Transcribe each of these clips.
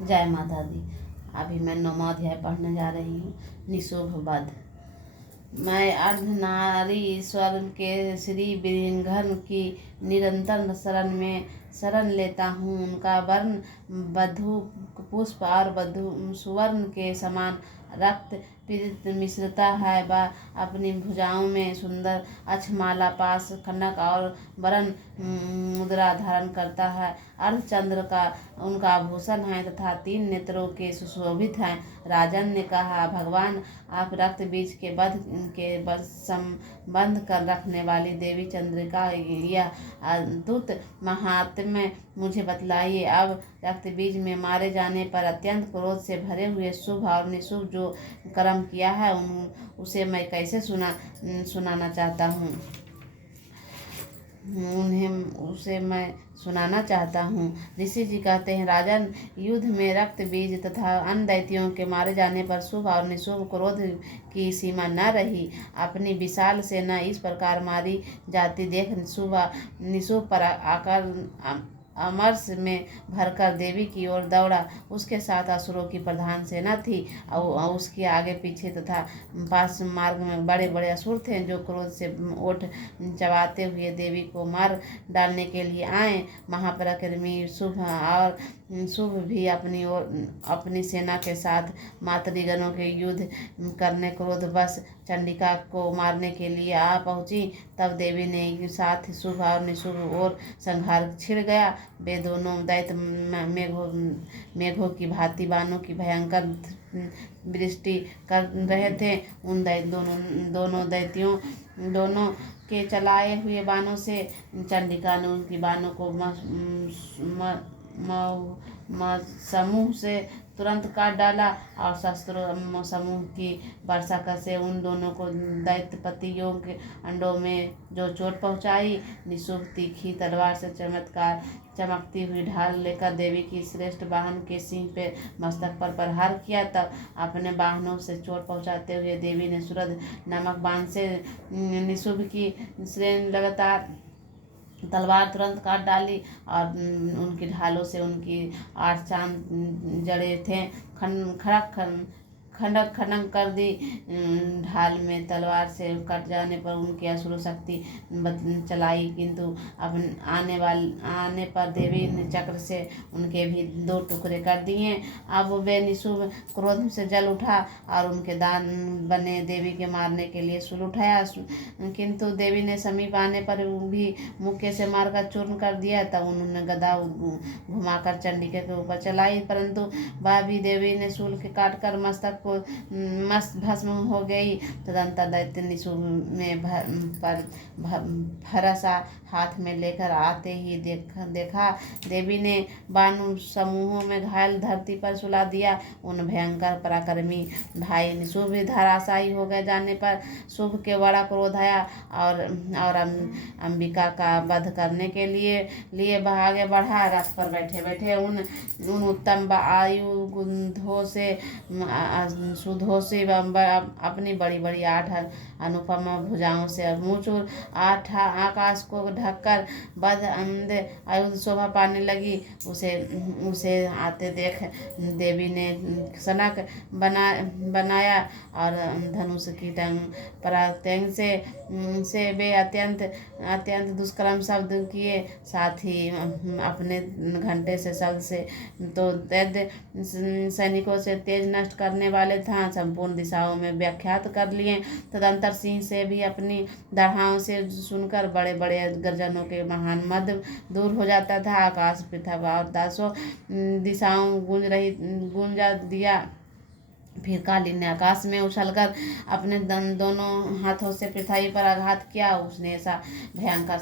जय माता दी। अभी मैं 9वां अध्याय पढ़ने जा रही हूँ, निशुभ वध। मैं अर्धनारीश्वर के श्री विरंघन की निरंतर शरण लेता हूँ। उनका वर्ण वधु पुष्प और वधु सुवर्ण के समान रक्त पीड़ित मिश्रता है। वह अपनी भुजाओं में सुंदर अक्षमाला, पास, खंडक और वरण मुद्रा धारण करता है। अर्धचंद्र का उनका आभूषण है तथा 3 नेत्रों के सुशोभित हैं। राजन ने कहा, भगवान, आप रक्त बीज के वध के संबंध कर रखने वाली देवी चंद्रिका यह अद्भुत महात्म्य मुझे बतलाइए। अब रक्त बीज में मारे जाने पर अत्यंत क्रोध से भरे हुए शुभ और निशुभ जो कर्म किया है उसे मैं कैसे सुनाना चाहता हूँ उसे मैं सुनाना चाहता हूँ। ऋषि जी कहते हैं, राजन, युद्ध में रक्त बीज तथा अन्य दैत्यों के मारे जाने पर शुभ और निशुभ क्रोध की सीमा न रही। अपनी विशाल सेना इस प्रकार मारी जाती देख निशुभ पर आकर अमरस में भरकर देवी की ओर दौड़ा। उसके साथ असुरों की प्रधान सेना थी और उसके आगे पीछे तथा पास मार्ग में बड़े बड़े असुर थे जो क्रोध से ओठ चबाते हुए देवी को मार डालने के लिए आए। महापराक्रमी शुभ भी अपनी सेना के साथ मातृगणों के युद्ध करने क्रोधवश चंडिका को मारने के लिए आ पहुंची। तब देवी ने साथ शुभ और निशुभ और संहार छिड़ गया। वे दोनों दैत्य मेघों की भांति बाणों की भयंकर वृष्टि कर रहे थे। उन दोनों के चलाए हुए बाणों से चंडिका ने उनकी बाणों को समूह से तुरंत काट डाला और शस्त्रों समूह की वर्षा कर से उन दोनों को दैत्यपतियों के अंडों में जो चोट पहुंचाई। निशुभ तीखी तलवार से चमकती हुई ढाल लेकर देवी की श्रेष्ठ वाहन के सिंह पे मस्तक पर प्रहार किया। तब अपने वाहनों से चोट पहुंचाते हुए देवी ने सूरज नामक बाण से निशुभ की श्रेणी लगातार तलवार तुरंत काट डाली और उनकी ढालों से उनकी 8 चांद जड़े थे खंडक कर दी। ढाल में तलवार से कट जाने पर उनकी असुर शक्ति चलाई, किंतु अब आने पर देवी ने चक्र से उनके भी 2 टुकड़े कर दिए। अब वे निशुभ क्रोध से जल उठा और उनके दान बने देवी के मारने के लिए शूल उठाया, किंतु देवी ने समीप आने पर भी मुक्के से मारकर चूर्ण कर दिया। तब उन्होंने गदा घुमाकर चंडिका के ऊपर चलाई, परंतु वह भी देवी ने शूल के काटकर मस्तक को मस्त भस्म हो गई। तदंतर दैत्य निशुभ में भरसा हाथ में लेकर आते ही देखा देवी ने बाणु समूहों में घायल धरती पर सुला दिया। उन भयंकर पराक्रमी भाई निशुभ धराशायी हो गए जाने पर शुभ के बड़ा क्रोध आया और अंबिका का वध करने के लिए आगे बढ़ा। रथ पर बैठे बैठे उन उत्तम आयु गुंधों से सुधोषी अपनी बड़ी बड़ी 8 अनुपम भुजाओं से मुचुर 8 आकाश को ढककर बद आयुध शोभा पाने लगी। उसे आते देख देवी ने सनक बनाया और धनुष की पराग से वे अत्यंत दुष्कर्म शब्द किए। साथ ही अपने घंटे से शब्द से तो दैत्य सैनिकों से तेज नष्ट करने वाले था संपूर्ण दिशाओं में व्याख्यात कर लिए। तदंतर सिंह से भी अपनी दढ़ाओं से सुनकर बड़े बड़े गर्जनों के महान मध्य दूर हो जाता था। आकाश पृथ्वी और 10 दिशाओं गूंजा दिया। फिर काली ने आकाश में उछलकर अपने दोनों हाथों से पृथ्वी पर आघात किया। उसने ऐसा भयंकर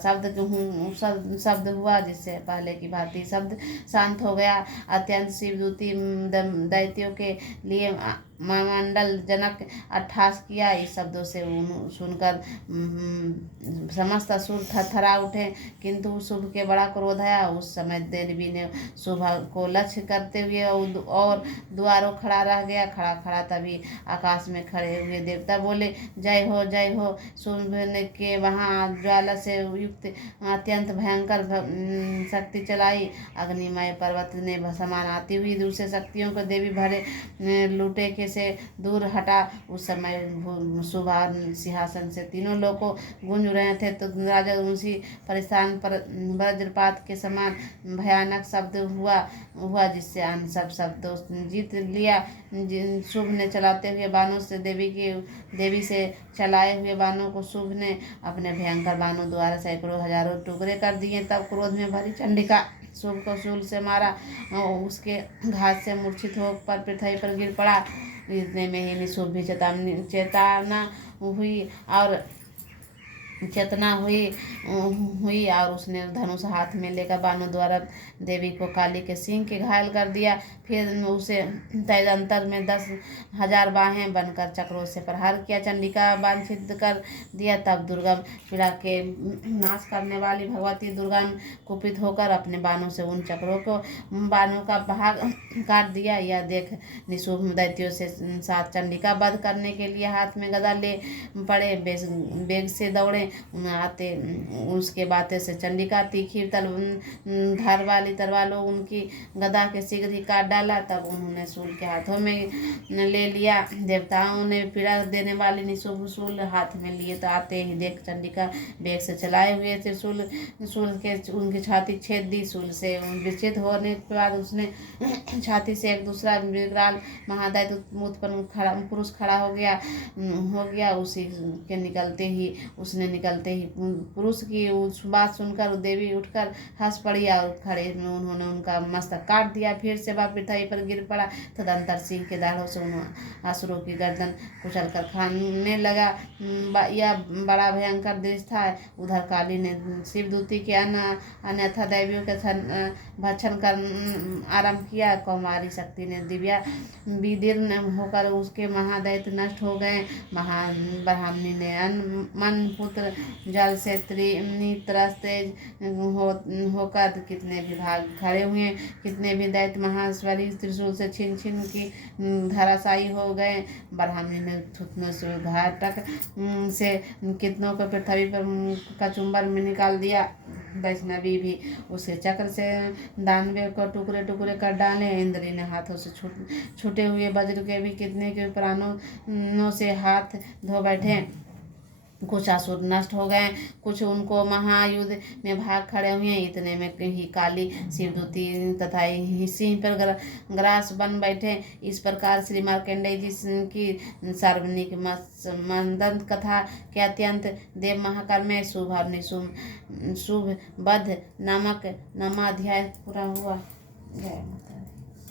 शब्द हुआ जिससे पहले की भांति शब्द शांत हो गया। अत्यंत शिवदूती दैत्यों के लिए मंडल जनक अट्ठास किया। इस शब्दों से सुनकर समस्त असुर थरथरा उठे, किंतु शुभ के बड़ा क्रोध आया। उस समय देवी ने शुभ को लक्ष्य करते हुए और द्वारों खड़ा रह गया। खड़ा खड़ा। तभी आकाश में खड़े हुए देवता बोले, जय हो जय हो। सूर्य के वहाँ ज्वाला से युक्त अत्यंत भयंकर शक्ति चलाई। अग्निमय पर्वत ने समान आती हुई दूसरे शक्तियों को देवी भरे लूटे के से दूर हटा। उस समय सुबह सिंहासन से तीनों लोगों गूंज रहे थे, तो राजा उसी परिस्थान पर वज्रपात के समान भयानक शब्द हुआ जिससे अन्य सब शब्दों जीत लिया। शुभ ने चलाते हुए बाणों से देवी से चलाए हुए बाणों को शुभ ने अपने भयंकर बाणों द्वारा सैकड़ों हजारों टुकड़े कर दिए। तब क्रोध में भरी चंडिका शुभ को शूल से मारा, उसके घात से मूर्छित होकर पृथ्वी पर गिर पड़ा। इतने में ही निशुभ भी चेतना हुई और उसने धनुष हाथ में लेकर बाणों द्वारा देवी को काली के सिंह के घायल कर दिया। फिर उसे तदंतर में 10,000 बाहें बनकर चक्रों से प्रहार किया, चंडिका वांछित कर दिया। तब दुर्गम पीड़ा के नाश करने वाली भगवती दुर्गा कुपित होकर अपने बाणों से उन चक्रों को बाणों का भाग काट दिया। यह देख निशुभ दैत्यों से साथ चंडिका वध करने के लिए हाथ में गदा ले पड़े, बेग से दौड़े आते। उसके बातें से चंडिका तीखी धार वाली तलवारों उनकी गदा के शीघ्र ही काट डाला। तब उन्होंने शूल के हाथों में ले लिया। देवताओं ने पीड़ा देने वाली निशुभ शूल हाथ में लिए, तो आते ही देख चंडिका बेग से चलाए हुए त्रिशूल के उनकी छाती छेद दी। शूल से विच्छेद होने के बाद उसने छाती से एक दूसरा विकराल महादैत्य उत्पन्न पुरुष खड़ा हो गया। उसी के निकलते ही पुरुष की उस बात सुनकर देवी उठकर हंस पड़ी और खड़े उन्होंने उनका मस्तक काट दिया। फिर से वह पृथ्वी पर गिर पड़ा। तदंतर सिंह के दाढ़ों से उन्होंने असुरों की गर्दन कुचल कर खाने लगा। यह बड़ा भयंकर दृश्य था। उधर काली ने शिवदूती के अन्यथा देवियों के भक्षण कर आरंभ किया। कौमारी शक्ति ने दिव्या विदीर्ण होकर उसके महादैत्य नष्ट हो गए। ब्राह्मणी ने मन पुत्र जल से त्रस्त होकर कितने भी भाग खड़े हुए, कितने भी दैत्य महाश्वरी त्रिशूल से छिन छिन की धराशायी हो गए। ब्राह्मणी ने थुथनों से घाटक से कितनों को पृथ्वी पर कचुम्बर में निकाल दिया। वैष्णवी भी उसे चक्र से दानवे को टुकड़े टुकड़े कर डाले। इंद्री ने हाथों से छूटे हुए वज्र के भी कितने के प्राणों से हाथ धो बैठे। कुछ असुर नष्ट हो गए, कुछ उनको महायुद्ध में भाग खड़े हुए। इतने में ही काली शिवदूती तथा सिंह पर ग्रास बन बैठे। इस प्रकार श्री मार्कंडेय जी की सार्वजनिक मंदन कथा के अत्यंत देव महाकर्म शुभ और निशुभ वध नामक 9वां अध्याय पूरा हुआ। जय माता।